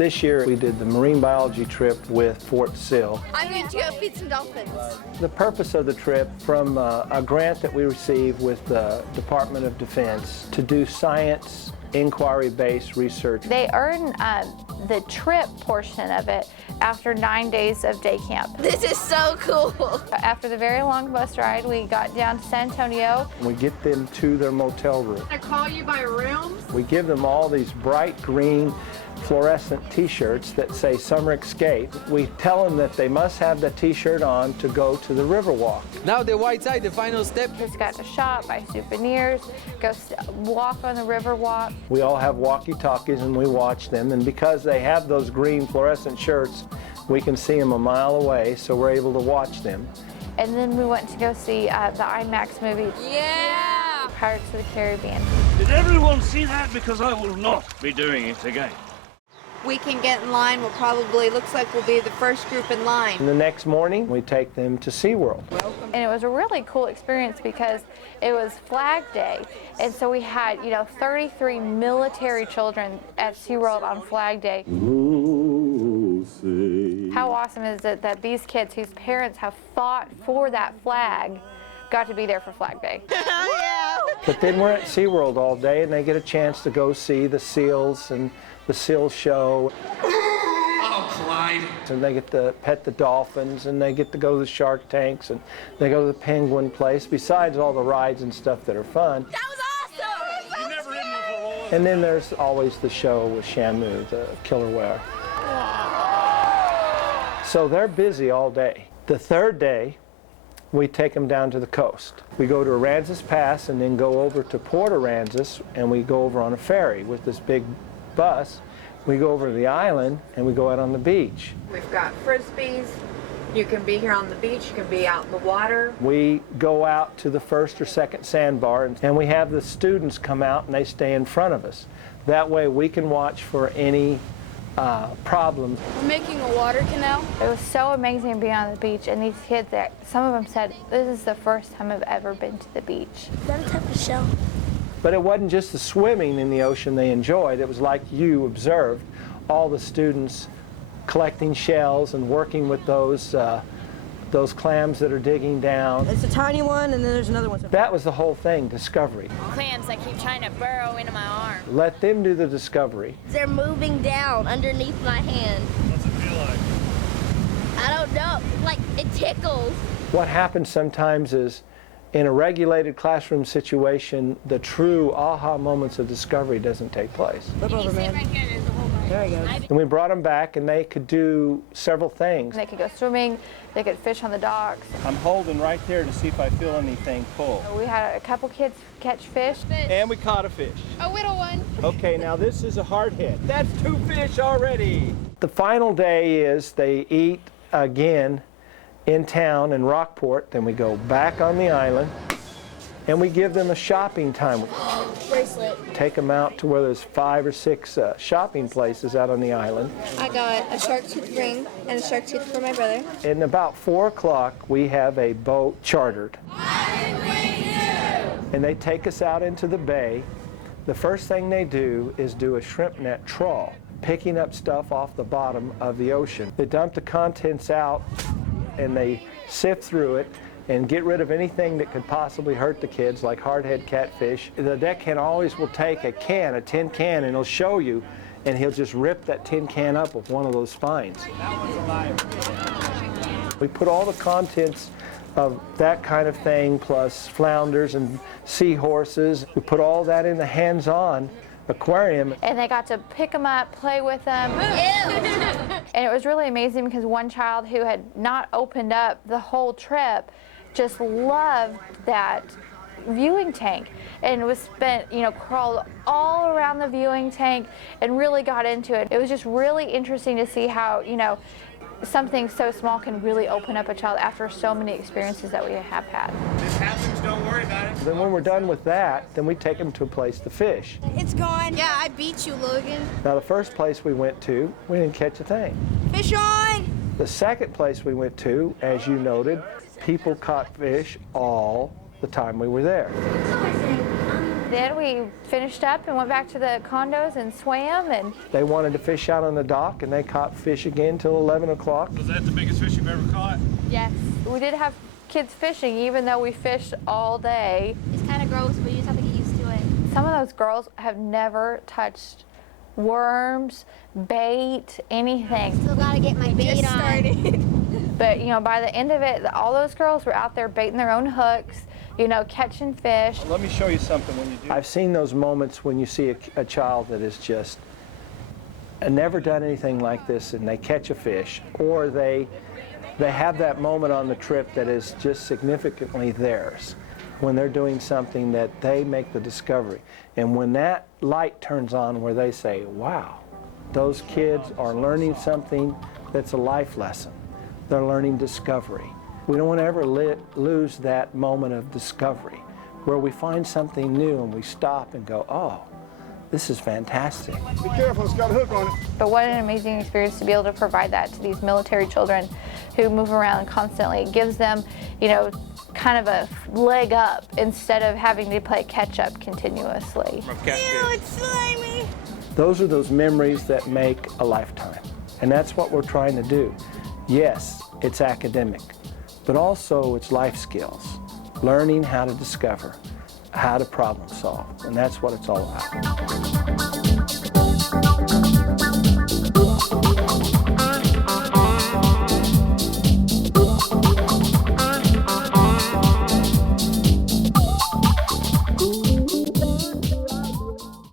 This year we did the marine biology trip with Fort Sill. I'm going to go feed some dolphins. The purpose of the trip, from a grant that we received with the Department of Defense to do science inquiry-based research. They earn the trip portion of it after 9 days of day camp. This is so cool. After the very long bus ride, we got down to San Antonio. We get them to their motel room. I call you by rooms? We give them all these bright green fluorescent t-shirts that say Summer Escape. We tell them that they must have the t-shirt on to go to the Riverwalk. Now the white side, the final step. Just got to shop, buy souvenirs, go walk on the Riverwalk. We all have walkie-talkies and we watch them, and because they have those green fluorescent shirts, we can see them a mile away, so we're able to watch them. And then we went to go see the IMAX movie. Yeah! Pirates of the Caribbean. Did everyone see that? Because I will not be doing it again. We can get in line. We'll probably, looks like we'll be the first group in line. And the next morning, we take them to SeaWorld. And it was a really cool experience because it was Flag Day. And so we had, 33 military children at SeaWorld on Flag Day. How awesome is it that these kids whose parents have fought for that flag got to be there for Flag Day? Yeah. But then we're at SeaWorld all day, and they get a chance to go see the seals and the seal show. Oh, Clyde. And they get to pet the dolphins, and they get to go to the shark tanks, and they go to the penguin place, besides all the rides and stuff that are fun. That was awesome! You never ridden before. And then there's always the show with Shamu, the killer whale. So they're busy all day. The third day, we take them down to the coast. We go to Aransas Pass and then go over to Port Aransas, and we go over on a ferry with this big bus. We go over to the island and we go out on the beach. We've got frisbees. You can be here on the beach. You can be out in the water. We go out to the first or second sandbar, and we have the students come out and they stay in front of us. That way we can watch for any problems. We're making a water canal. It was so amazing being on the beach, and these kids, some of them said, this is the first time I've ever been to the beach. Is that a type of shell? But it wasn't just the swimming in the ocean they enjoyed. It was like you observed all the students collecting shells and working with those clams that are digging down. It's a tiny one, and then there's another one. That was the whole thing, discovery. Clams that keep trying to burrow into my arm. Let them do the discovery. They're moving down underneath my hand. What's it feel like? I don't know. Like, it tickles. What happens sometimes is, in a regulated classroom situation, the true aha moments of discovery doesn't take place. Flip over, man. There he goes. And we brought them back, and they could do several things. They could go swimming, they could fish on the docks. I'm holding right there to see if I feel anything pull. We had a couple kids catch fish. And we caught a fish. A little one. Okay, now this is a hard hit. That's 2 fish already. The final day is they eat again in town in Rockport, then we go back on the island, and we give them a shopping time. Bracelet. Take them out to where there's 5 or 6 shopping places out on the island. I got a shark tooth ring and a shark tooth for my brother. And about 4 o'clock, we have a boat chartered. And they take us out into the bay. The first thing they do is do a shrimp net trawl, picking up stuff off the bottom of the ocean. They dump the contents out, and they sift through it and get rid of anything that could possibly hurt the kids, like hardhead catfish. The deckhand always will take a can, a tin can, and he'll show you, and he'll just rip that tin can up with one of those spines. We put all the contents of that kind of thing, plus flounders and seahorses. We put all that in the hands-on aquarium. And they got to pick them up, play with them. And it was really amazing because one child who had not opened up the whole trip just loved that viewing tank and was crawled all around the viewing tank and really got into it. It was just really interesting to see how, something so small can really open up a child after so many experiences that we have had. This happens, don't worry about it. Then when we're done with that, then we take them to a place to fish. It's gone. Yeah, I beat you, Logan. Now the first place we went to, we didn't catch a thing. Fish on! The second place we went to, as you noted, people caught fish all the time we were there. Then we finished up and went back to the condos and swam. And They wanted to fish out on the dock, and they caught fish again till 11 o'clock. Was that the biggest fish you've ever caught? yes, we did have kids fishing even though we fished all day. It's kind of gross, but you just have to get used to it. Some of those girls have never touched worms, bait, anything. Still gotta get my bait on. But, you know, by the end of it, all those girls were out there baiting their own hooks, you know, catching fish. Let me show you something when you do. I've seen those moments when you see a child that is just never done anything like this, and they catch a fish, or they have that moment on the trip that is just significantly theirs, when they're doing something that they make the discovery. And when that light turns on where they say, wow, those kids are learning something that's a life lesson. They're learning discovery. We don't want to ever lose that moment of discovery where we find something new and we stop and go, oh, this is fantastic. Be careful, it's got a hook on it. But what an amazing experience to be able to provide that to these military children who move around constantly. It gives them, you know, kind of a leg up instead of having to play catch up continuously. Ew, it's slimy. Those are those memories that make a lifetime. And that's what we're trying to do. Yes, it's academic, but also it's life skills. Learning how to discover, how to problem solve. And that's what it's all about.